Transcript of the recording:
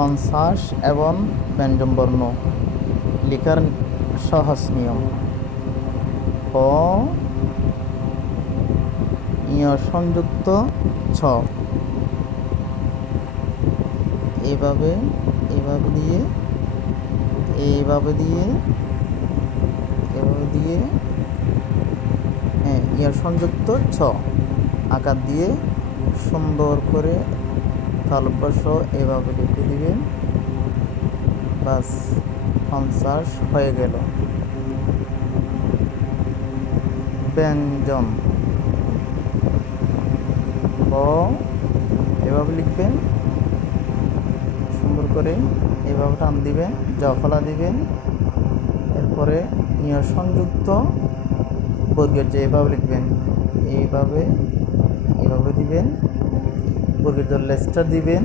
পঞ্চাশ এবং ব্যঞ্জন বর্ণ লেখার সহজ নিয়ম। ক ইয় সংযুক্ত, ছ। এভাবে এভাবে দিয়ে এইভাবে দিয়ে, এভাবে দিয়ে হ্যাঁ ইয়ার সংযুক্ত, ছ। আকার দিয়ে সুন্দর করে তালব্যস এভাবে লিখে দিবেন বাস, পঞ্চাশ হয়ে গেল। ব্যঞ্জন। ব, এভাবে লিখবেন সুন্দর করে এভাবে টান দিবেন জফলা দিবেন এরপরে সংযুক্ত বর্গের যে এভাবে লিখবেন এইভাবে এভাবে দিবেন। বর্গের জন্য লেসটা দিবেন।